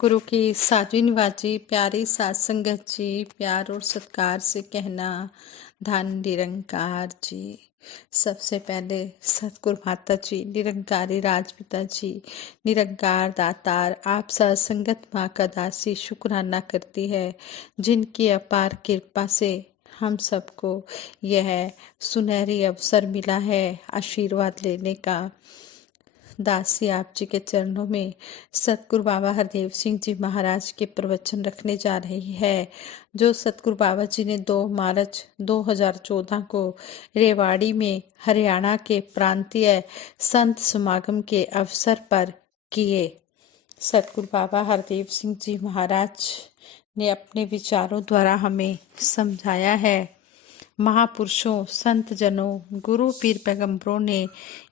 गुरु की साध्वी निवाजी प्यारी सात संगत जी, प्यार और सत्कार से कहना धन निरंकार जी। सबसे पहले सतगुरु माता जी, निरंकारी राजपिता जी, निरंकार दातार, आप सत्संगत माँ का दासी शुक्राना करती है, जिनकी अपार कृपा से हम सबको यह सुनहरी अवसर मिला है आशीर्वाद लेने का। दासी आप जी के चरणों में सतगुरु बाबा हरदेव सिंह जी महाराज के प्रवचन रखने जा रही है, जो सतगुरु बाबा जी ने 2 मार्च 2014 को रेवाड़ी में हरियाणा के प्रांतीय संत समागम के अवसर पर किए। सतगुरु बाबा हरदेव सिंह जी महाराज ने अपने विचारों द्वारा हमें समझाया है। महापुरुषों, संत जनों, गुरु पीर पैगंबरों ने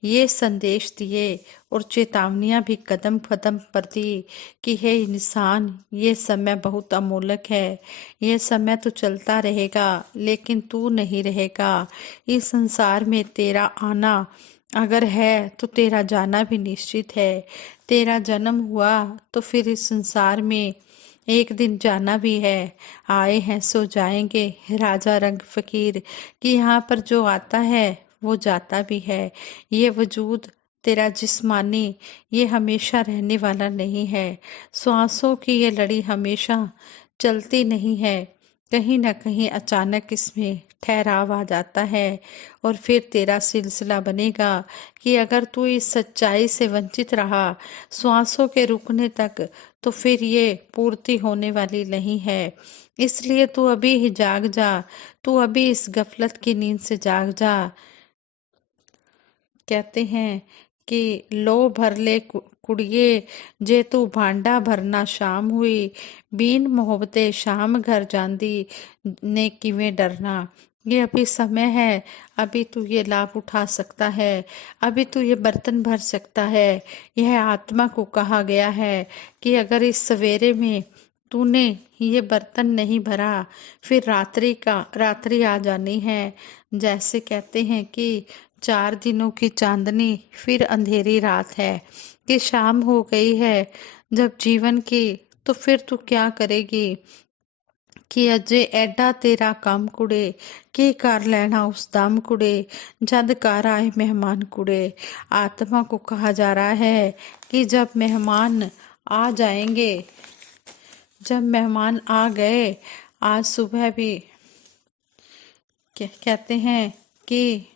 ये संदेश दिए और चेतावनियां भी कदम कदम पर दी कि हे इंसान, ये समय बहुत अमूल्य है। ये समय तो चलता रहेगा, लेकिन तू नहीं रहेगा। इस संसार में तेरा आना अगर है तो तेरा जाना भी निश्चित है। तेरा जन्म हुआ तो फिर इस संसार में एक दिन जाना भी है। आए हैं सो जाएंगे, राजा रंग फकीर कि यहाँ पर जो आता है वो जाता भी है। ये वजूद तेरा जिस्मानी, ये हमेशा रहने वाला नहीं है। श्वासों की ये लड़ी हमेशा चलती नहीं है, कहीं ना कहीं अचानक इसमें ठहराव आ जाता है और फिर तेरा सिलसिला बनेगा कि अगर तू इस सच्चाई से वंचित रहा श्वासों के रुकने तक, तो फिर ये पूर्ति होने वाली नहीं है। इसलिए तू अभी ही जाग जा, तू अभी इस गफलत की नींद से जाग जा। कहते हैं कि लो भर ले कुड़िए, जे तू भांडा भरना शाम हुई, बीन मोहब्बते शाम घर जांदी ने किवें डरना। ये अभी समय है, अभी तू ये लाभ उठा सकता है, अभी तू ये बर्तन भर सकता है। यह आत्मा को कहा गया है कि अगर इस सवेरे में तूने ये बर्तन नहीं भरा, फिर रात्रि आ जानी है। जैसे कहते हैं कि 4 दिनों की चांदनी फिर अंधेरी रात है, कि शाम हो गई है जब जीवन की, तो फिर तू क्या करेगी कि अजे एडा तेरा काम कुड़े, की कर लेना उस दम कुड़े, जद कर आए मेहमान कुड़े। आत्मा को कहा जा रहा है कि जब मेहमान आ जाएंगे, जब मेहमान आ गए, आज सुबह भी कहते हैं कि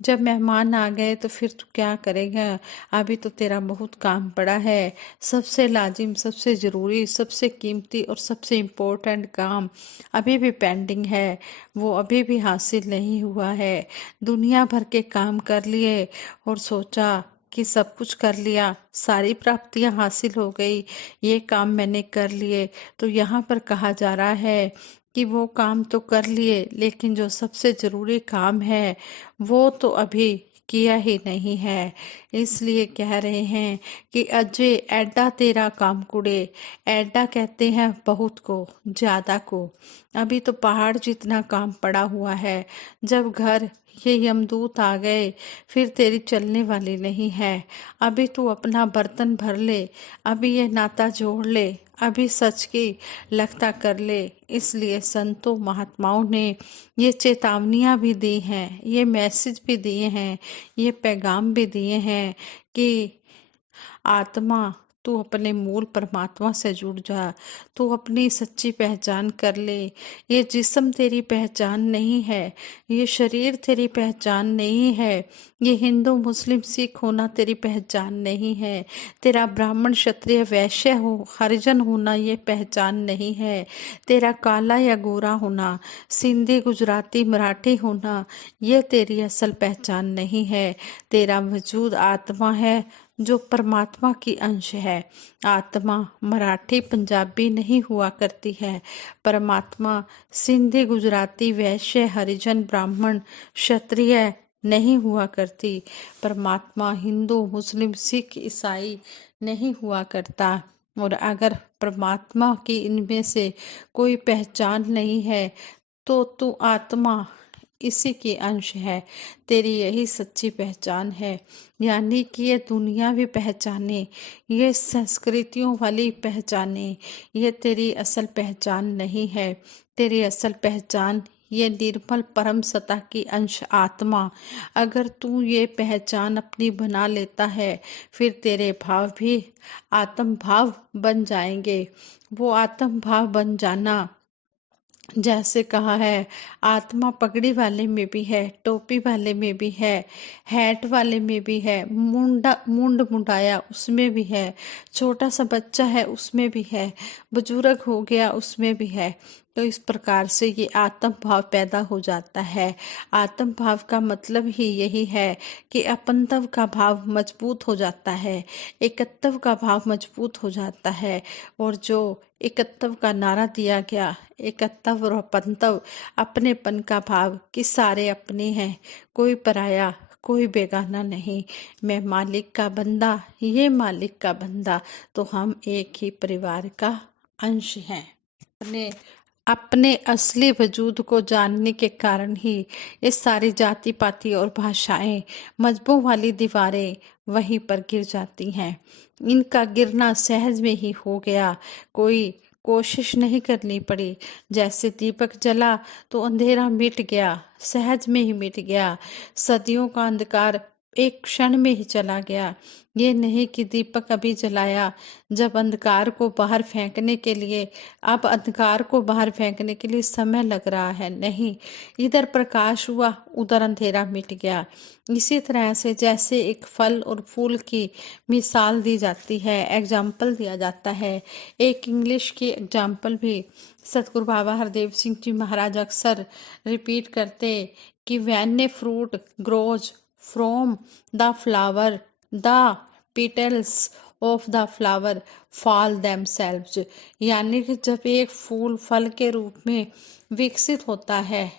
जब मेहमान आ गए तो फिर तू क्या करेगा। अभी तो तेरा बहुत काम पड़ा है। सबसे लाजिम, सबसे जरूरी, सबसे कीमती और सबसे इम्पोर्टेंट काम अभी भी पेंडिंग है, वो अभी भी हासिल नहीं हुआ है। दुनिया भर के काम कर लिए और सोचा कि सब कुछ कर लिया, सारी प्राप्तियां हासिल हो गई, ये काम मैंने कर लिए। तो यहाँ पर कहा जा रहा है कि वो काम तो कर लिए, लेकिन जो सबसे जरूरी काम है वो तो अभी किया ही नहीं है। इसलिए कह रहे हैं कि अजय एडा तेरा काम कुड़े। एडा कहते हैं बहुत को, ज्यादा को। अभी तो पहाड़ जितना काम पड़ा हुआ है। जब घर ये यमदूत आ गए, फिर तेरी चलने वाली नहीं है। अभी तू अपना बर्तन भर ले, अभी ये नाता जोड़ ले, अभी सच की लगता कर ले। इसलिए संतों महात्माओं ने ये चेतावनियां भी दी हैं, ये मैसेज भी दिए हैं, ये पैगाम भी दिए हैं कि आत्मा, तू अपने मूल परमात्मा से जुड़ जा, तू अपनी सच्ची पहचान कर ले। ये जिस्म तेरी पहचान नहीं है, ये शरीर तेरी पहचान नहीं है, ये हिंदू मुस्लिम सिख होना तेरी पहचान नहीं है, तेरा ब्राह्मण क्षत्रिय वैश्य हो हरिजन होना ये पहचान नहीं है, तेरा काला या गोरा होना, सिंधी गुजराती मराठी होना ये तेरी असल पहचान नहीं है। तेरा वजूद आत्मा है जो परमात्मा की अंश है। आत्मा मराठी पंजाबी नहीं हुआ करती है। परमात्मा सिंधी गुजराती वैश्य हरिजन ब्राह्मण क्षत्रिय नहीं हुआ करती। परमात्मा हिंदू मुस्लिम सिख ईसाई नहीं हुआ करता। और अगर परमात्मा की इनमें से कोई पहचान नहीं है, तो तू आत्मा इसी की अंश है। तेरी यही सच्ची पहचान है, यानी कि ये दुनिया भी पहचाने, ये संस्कृतियों वाली पहचाने, ये तेरी असल पहचान नहीं है। तेरी असल पहचान ये निर्मल परम सत्ता की अंश आत्मा। अगर तू ये पहचान अपनी बना लेता है, फिर तेरे भाव भी आत्म भाव बन जाएंगे। वो आत्म भाव बन जाना, जैसे कहा है, आत्मा पगड़ी वाले में भी है, टोपी वाले में भी है, हैट वाले में भी है, मुंड मुंडाया उसमें भी है, छोटा सा बच्चा है उसमें भी है, बुजुर्ग हो गया उसमें भी है। तो इस प्रकार से ये आत्म भाव पैदा हो जाता है। आत्म भाव का मतलब ही यही है कि अपनत्व का भाव मजबूत हो जाता है, एकत्व का भाव मजबूत हो जाता है। और जो एकत्व का नारा दिया गया, एकत्व और अपनत्व, अपनेपन का भाव कि सारे अपने हैं, कोई पराया कोई बेगाना नहीं। मैं मालिक का बंदा, ये मालिक का बंदा, तो हम एक ही परिवार का अंश हैं। अपने अपने असली वजूद को जानने के कारण ही ये सारी जाति पाति और भाषाएं, मजहबों वाली दीवारें वहीं पर गिर जाती हैं। इनका गिरना सहज में ही हो गया, कोई कोशिश नहीं करनी पड़ी। जैसे दीपक जला तो अंधेरा मिट गया, सहज में ही मिट गया। सदियों का अंधकार एक क्षण में ही चला गया। ये नहीं कि दीपक अभी जलाया, जब अंधकार को बाहर फेंकने के लिए, अब अंधकार को बाहर फेंकने के लिए समय लग रहा है, नहीं। इधर प्रकाश हुआ, उधर अंधेरा मिट गया। इसी तरह से जैसे एक फल और फूल की मिसाल दी जाती है, एग्जाम्पल दिया जाता है। एक इंग्लिश की एग्जाम्पल भी सतगुरु बाबा हरदेव सिंह जी महाराज अक्सर रिपीट करते कि when a fruit grows from the flower, the petals of the flower fall themselves। यानी कि जब एक फूल फल के रूप में विकसित होता है,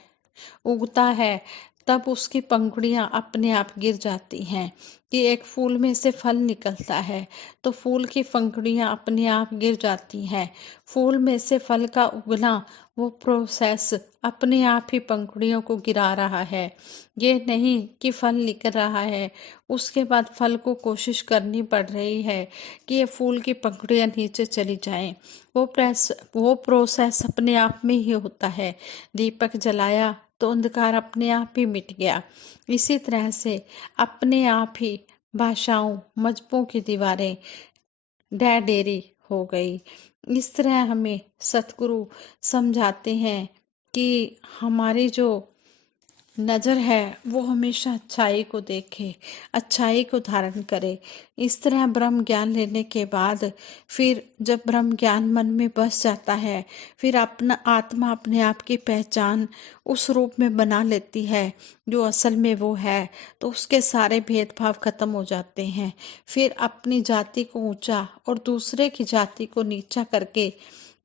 उगता है, तब उसकी पंखुड़ियां अपने आप गिर जाती हैं। कि एक फूल में से फल निकलता है तो फूल की पंखुड़ियां अपने आप गिर जाती हैं। फूल में से फल का उगना, वो प्रोसेस अपने आप ही पंखुड़ियों को गिरा रहा है। ये नहीं कि फल निकल रहा है, उसके बाद फल को कोशिश करनी पड़ रही है कि ये फूल की पंखुड़ियां नीचे चली जाएं। वो प्रोसेस अपने आप में ही होता है। दीपक जलाया तो अंधकार अपने आप ही मिट गया। इसी तरह से अपने आप ही भाषाओं, मजहबों की दीवारें ढह ढेरी हो गई। इस तरह हमें सतगुरु समझाते हैं कि हमारी जो नजर है वो हमेशा अच्छाई को देखे, अच्छाई को धारण करे। इस तरह ब्रह्म ज्ञान लेने के बाद फिर जब ब्रह्म ज्ञान मन में बस जाता है, फिर अपना आत्मा अपने आप की पहचान उस रूप में बना लेती है जो असल में वो है, तो उसके सारे भेदभाव खत्म हो जाते हैं। फिर अपनी जाति को ऊंचा और दूसरे की जाति को नीचा करके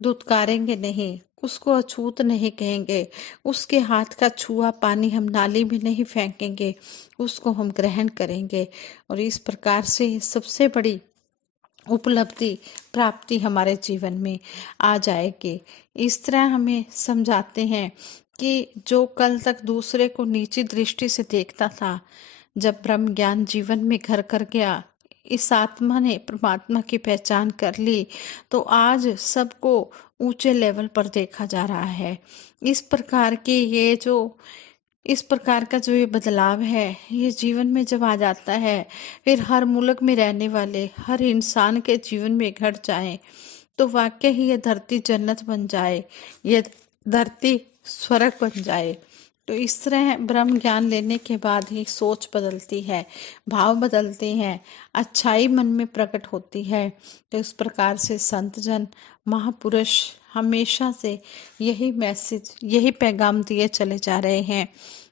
धुतकारेंगे नहीं, उसको अछूत नहीं कहेंगे, उसके हाथ का छुआ पानी हम नाली में नहीं फेंकेंगे, उसको हम ग्रहण करेंगे। और इस प्रकार से सबसे बड़ी उपलब्धि प्राप्ति हमारे जीवन में आ जाएगी। इस तरह हमें समझाते हैं कि जो कल तक दूसरे को नीची दृष्टि से देखता था, जब ब्रह्म ज्ञान जीवन में घर कर गया, इस आत्मा ने परमात्मा की पहचान कर ली, तो आज सबको ऊंचे लेवल पर देखा जा रहा है। इस प्रकार की इस प्रकार का जो ये बदलाव है, ये जीवन में जब आ जाता है, फिर हर मुल्क में रहने वाले हर इंसान के जीवन में घट जाए, तो वाकई ही ये धरती जन्नत बन जाए, ये धरती स्वर्ग बन जाए। तो इस तरह ब्रह्म ज्ञान लेने के बाद ही सोच बदलती है, भाव बदलते हैं, अच्छाई मन में प्रकट होती है। तो इस प्रकार से संत जन, महापुरुष हमेशा से यही मैसेज, यही पैगाम दिए चले जा रहे हैं,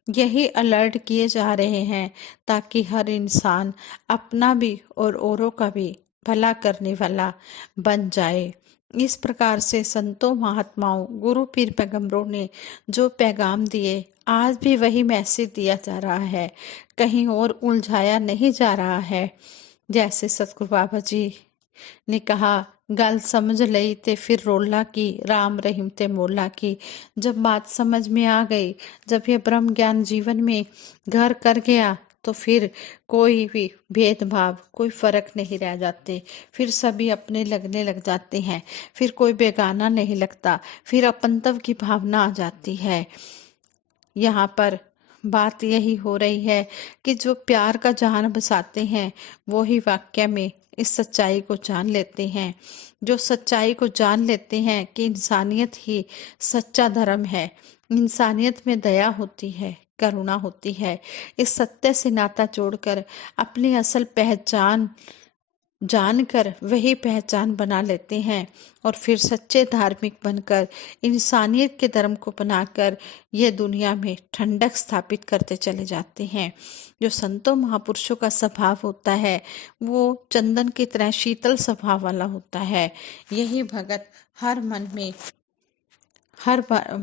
यही अलर्ट किए जा रहे हैं, ताकि हर इंसान अपना भी और औरों का भी भला करने वाला बन जाए। इस प्रकार से संतों, महात्माओं, गुरु पीर पैगंबरों ने जो पैगाम दिए, आज भी वही मैसेज दिया जा रहा है, कहीं और उलझाया नहीं जा रहा है। जैसे सतगुरु बाबा जी ने कहा गल समझ लई ते फिर रोला की, राम रहीम ते मोला की। जब बात समझ में आ गई, जब ये ब्रह्म ज्ञान जीवन में घर कर गया, तो फिर कोई भी भेदभाव, कोई फर्क नहीं रह जाते। फिर सभी अपने लगने लग जाते हैं, फिर कोई बेगाना नहीं लगता, फिर अपनत्व की भावना आ जाती है। यहाँ पर बात यही हो रही है कि जो प्यार का जहान बसाते हैं, वो ही वाकई में इस सच्चाई को जान लेते हैं। जो सच्चाई को जान लेते हैं कि इंसानियत ही सच्चा धर्म है, इंसानियत में दया होती है, करुणा होती है। इस सत्य से नाता जोड़कर अपनी असल पहचान जानकर वही पहचान बना लेते हैं, और फिर सच्चे धार्मिक बनकर इंसानियत के धर्म को बनाकर ये दुनिया में ठंडक स्थापित करते चले जाते हैं। जो संतों महापुरुषों का स्वभाव होता है, वो चंदन की तरह शीतल स्वभाव वाला होता है। यही भगत हर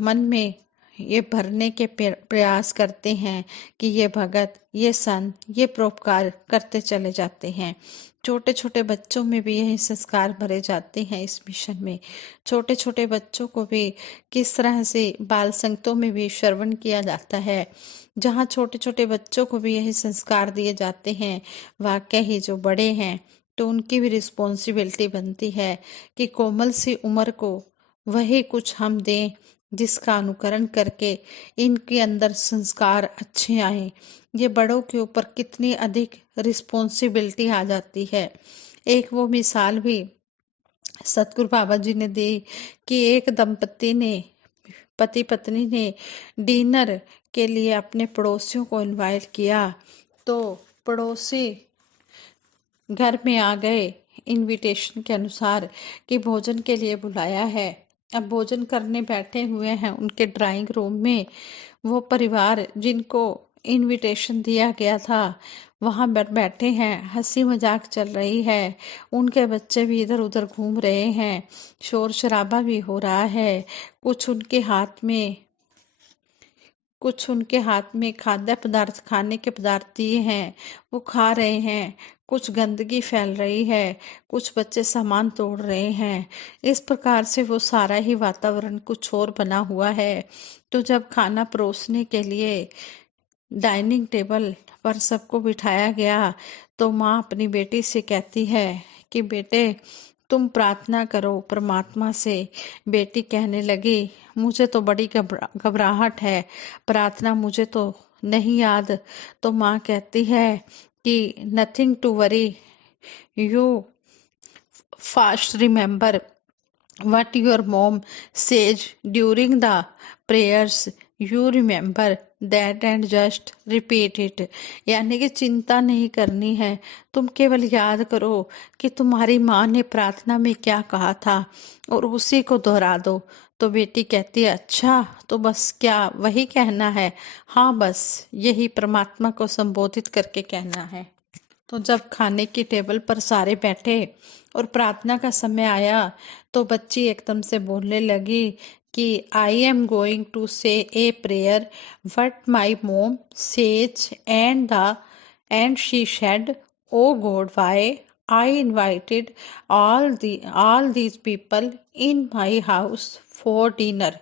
मन में ये भरने के प्रयास करते हैं कि ये भगत, ये संत, ये परोपकार करते चले जाते हैं। छोटे छोटे बच्चों में भी यही संस्कार भरे जाते हैं इस मिशन में। छोटे छोटे बच्चों को भी किस तरह से बाल संगतों में भी श्रवण किया जाता है, जहाँ छोटे छोटे बच्चों को भी यही संस्कार दिए जाते हैं। वाकई ही जो बड़े हैं, तो उनकी भी रिस्पॉन्सिबिलिटी बनती है कि कोमल सी उम्र को वही कुछ हम दें जिसका अनुकरण करके इनके अंदर संस्कार अच्छे आए। ये बड़ों के ऊपर कितनी अधिक रिस्पॉन्सिबिलिटी आ जाती है। एक वो मिसाल भी सतगुरु बाबा जी ने दी कि एक दंपति ने, पति पत्नी ने डिनर के लिए अपने पड़ोसियों को इनवाइट किया, तो पड़ोसी घर में आ गए इनविटेशन के अनुसार कि भोजन के लिए बुलाया है। अब भोजन करने बैठे हुए हैं उनके ड्राइंग रूम में। वो परिवार जिनको इनविटेशन दिया गया था, वहां बैठे हैं, हंसी मजाक चल रही है, उनके बच्चे भी इधर उधर घूम रहे हैं, शोर शराबा भी हो रहा है। कुछ उनके हाथ में खाद्य पदार्थ, खाने के पदार्थ दिए हैं, वो खा रहे हैं। कुछ गंदगी फैल रही है, कुछ बच्चे सामान तोड़ रहे हैं। इस प्रकार से वो सारा ही वातावरण कुछ और बना हुआ है। तो जब खाना परोसने के लिए डाइनिंग टेबल पर सबको बिठाया गया, तो माँ अपनी बेटी से कहती है कि बेटे, तुम प्रार्थना करो परमात्मा से। बेटी कहने लगी, मुझे तो बड़ी घबराहट है, प्रार्थना मुझे तो नहीं याद। तो माँ कहती है कि nothing to worry, you fast remember what your mom says during the prayers, you remember that and just repeat it। यानी कि चिंता नहीं करनी है, तुम केवल याद करो कि तुम्हारी माँ ने प्रार्थना में क्या कहा था और उसी को दोहरा दो। तो बेटी कहती है, अच्छा तो बस क्या वही कहना है? हाँ, बस यही परमात्मा को संबोधित करके कहना है। तो जब खाने की टेबल पर सारे बैठे और प्रार्थना का समय आया, तो बच्ची एकदम से बोलने लगी कि आई एम गोइंग टू से a prayer what my mom says and she said, oh God why I invited all these people in my house for dinner।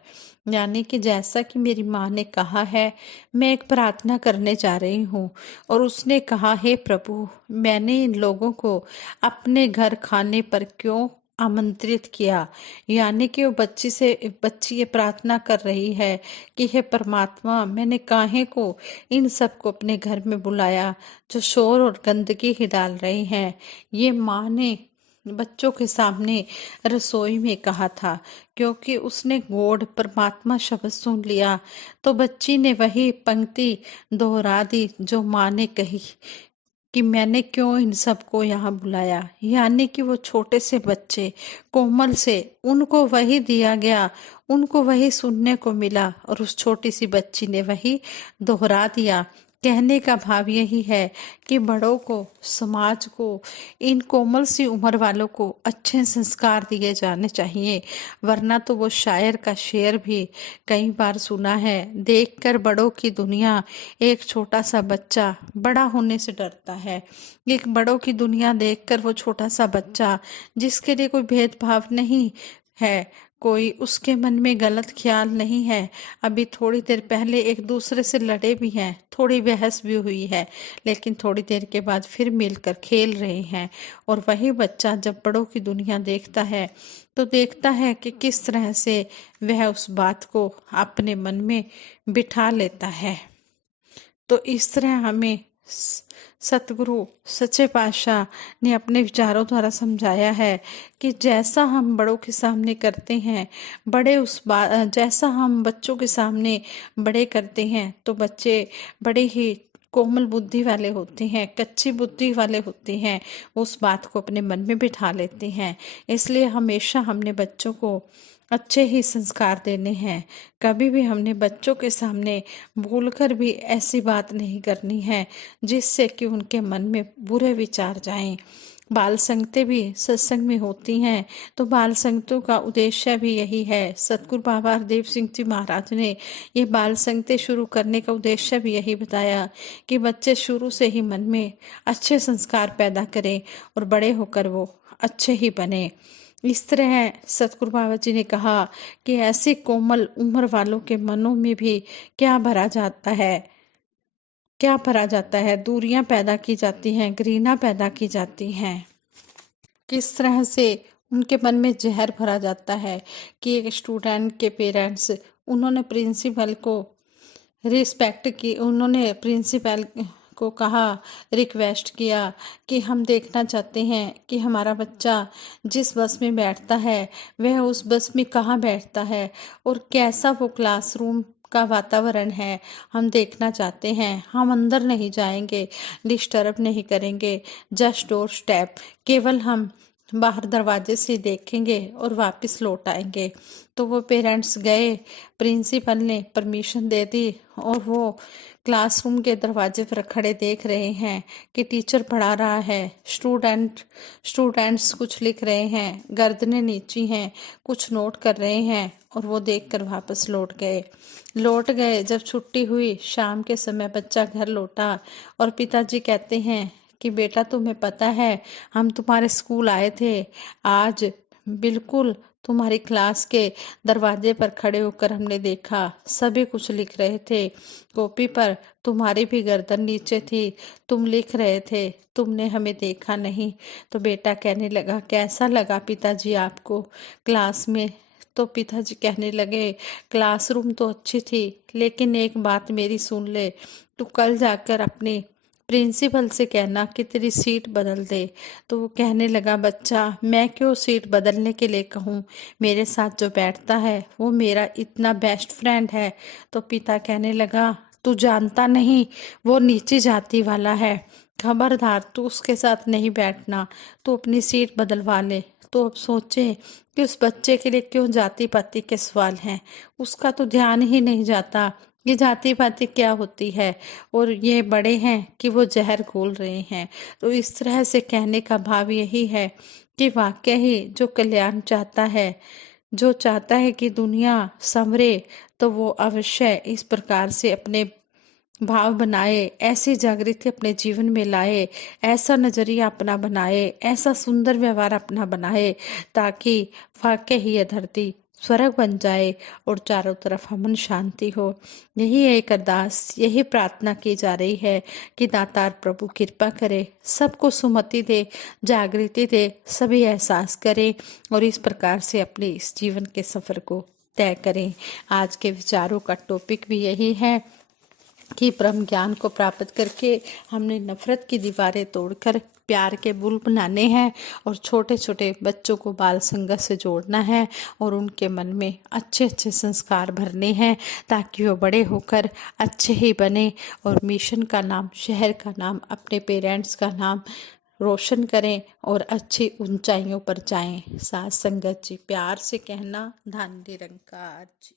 यानी कि जैसा कि मेरी माँ ने कहा है, मैं एक प्रार्थना करने जा रही हूँ, और उसने कहा, हे प्रभु, मैंने इन लोगों को अपने घर खाने पर क्यों आमंत्रित किया। यानी कि वो बच्ची ये प्रार्थना कर रही है कि हे परमात्मा, मैंने काहे को इन सबको अपने घर में बुलाया जो शोर और गंदगी ही डाल रहे हैं। ये माँ ने बच्चों के सामने रसोई में कहा था, क्योंकि उसने गॉड परमात्मा शब्द सुन लिया, तो बच्ची ने वही पंक्ति दोहरा दी जो माँ ने कही कि मैंने क्यों इन सबको यहाँ बुलाया। यानी कि वो छोटे से बच्चे, कोमल से, उनको वही दिया गया, उनको वही सुनने को मिला, और उस छोटी सी बच्ची ने वही दोहरा दिया कहने का भाव यही है कि बड़ों को, समाज को, इन कोमल सी उम्र वालों को अच्छे संस्कार दिए जाने चाहिए। वरना तो वो शायर का शेर भी कई बार सुना है, देखकर बड़ों की दुनिया एक छोटा सा बच्चा बड़ा होने से डरता है। एक बड़ों की दुनिया देखकर वो छोटा सा बच्चा, जिसके लिए कोई भेदभाव नहीं है, कोई उसके मन में गलत ख्याल नहीं है, अभी थोड़ी देर पहले एक दूसरे से लड़े भी हैं, थोड़ी बहस भी हुई है, लेकिन थोड़ी देर के बाद फिर मिलकर खेल रहे हैं। और वही बच्चा जब बड़ों की दुनिया देखता है तो देखता है कि किस तरह से वह उस बात को अपने मन में बिठा लेता है। तो इस तरह हमें सतगुरु सच्चे पातशाह ने अपने विचारों द्वारा समझाया है कि जैसा हम बड़ों के सामने करते हैं, बड़े उस बात जैसा हम बच्चों के सामने बड़े करते हैं, तो बच्चे बड़े ही कोमल बुद्धि वाले होते हैं, कच्ची बुद्धि वाले होते हैं, उस बात को अपने मन में बिठा लेते हैं। इसलिए हमेशा हमने बच्चों को अच्छे ही संस्कार देने हैं। कभी भी हमने बच्चों के सामने भूलकर भी ऐसी बात नहीं करनी है जिससे कि उनके मन में बुरे विचार जाएं। बाल संगतें भी सत्संग में होती हैं, तो बाल संगतों का उद्देश्य भी यही है। सतगुरु बाबा हरदेव सिंह जी महाराज ने ये बाल संगतें शुरू करने का उद्देश्य भी यही बताया कि बच्चे शुरू से ही मन में अच्छे संस्कार पैदा करें और बड़े होकर वो अच्छे ही बने। इस तरह सतगुरु बाबा जी ने कहा कि ऐसी कोमल उम्र वालों के मनों में भी क्या भरा जाता है, क्या भरा जाता है, दूरियां पैदा की जाती हैं, घृणा पैदा की जाती हैं। किस तरह से उनके मन में जहर भरा जाता है कि एक स्टूडेंट के पेरेंट्स, उन्होंने प्रिंसिपल को रिस्पेक्ट की, उन्होंने प्रिंसिपल को कहा, रिक्वेस्ट किया कि हम देखना चाहते हैं कि हमारा बच्चा जिस बस में बैठता है वह उस बस में कहाँ बैठता है और कैसा वो क्लासरूम का वातावरण है, हम देखना चाहते हैं। हम अंदर नहीं जाएंगे, डिस्टर्ब नहीं करेंगे, जस्ट डोर स्टेप, केवल हम बाहर दरवाजे से देखेंगे और वापस लौट आएंगे। तो वो पेरेंट्स गए, प्रिंसिपल ने परमिशन दे दी और वो क्लासरूम के दरवाजे पर खड़े देख रहे हैं कि टीचर पढ़ा रहा है, स्टूडेंट्स कुछ लिख रहे हैं, गर्दनें नीची हैं, कुछ नोट कर रहे हैं, और वो देखकर वापस लौट गए। जब छुट्टी हुई, शाम के समय बच्चा घर लौटा और पिताजी कहते हैं कि बेटा तुम्हें पता है हम तुम्हारे स्कूल आए थे आज, बिल्कुल तुम्हारी क्लास के दरवाजे पर खड़े होकर हमने देखा, सभी कुछ लिख रहे थे कॉपी पर, तुम्हारी भी गर्दन नीचे थी, तुम लिख रहे थे, तुमने हमें देखा नहीं। तो बेटा कहने लगा कैसा लगा पिताजी आपको क्लास में? तो पिताजी कहने लगे क्लासरूम तो अच्छी थी, लेकिन एक बात मेरी सुन ले, तू कल जाकर अपने प्रिंसिपल से कहना कि तेरी सीट बदल दे। तो वो कहने लगा बच्चा मैं क्यों सीट बदलने के लिए कहूँ, मेरे साथ जो बैठता है वो मेरा इतना बेस्ट फ्रेंड है। तो पिता कहने लगा तू जानता नहीं वो नीची जाति वाला है, खबरदार तू उसके साथ नहीं बैठना, तू अपनी सीट बदलवा ले। तो अब सोचे कि उस बच्चे के लिए क्यों जाति पाति के सवाल हैं, उसका तो ध्यान ही नहीं जाता ये जाति पाति क्या होती है, और ये बड़े हैं कि वो जहर घोल रहे हैं। तो इस तरह से कहने का भाव यही है कि वाकई ही जो कल्याण चाहता है, जो चाहता है कि दुनिया संवरे, तो वो अवश्य इस प्रकार से अपने भाव बनाए, ऐसी जागृति अपने जीवन में लाए, ऐसा नजरिया अपना बनाए, ऐसा सुंदर व्यवहार अपना बनाए, ताकि वाकई ही यह धरती स्वर्ग बन जाए और चारों तरफ अमन शांति हो। यही एक अरदास, यही प्रार्थना की जा रही है कि दातार प्रभु कृपा करे, सबको सुमति दे, जागृति दे, सभी एहसास करें और इस प्रकार से अपने इस जीवन के सफर को तय करें। आज के विचारों का टॉपिक भी यही है कि ब्रह्म ज्ञान को प्राप्त करके हमने नफरत की दीवारें तोड़कर प्यार के बुल बनाने हैं और छोटे छोटे बच्चों को बाल संगत से जोड़ना है और उनके मन में अच्छे अच्छे संस्कार भरने हैं, ताकि वो बड़े होकर अच्छे ही बने और मिशन का नाम, शहर का नाम, अपने पेरेंट्स का नाम रोशन करें और अच्छी ऊंचाइयों पर जाएं। साथ संगत जी, प्यार से कहना, धन निरंकार जी।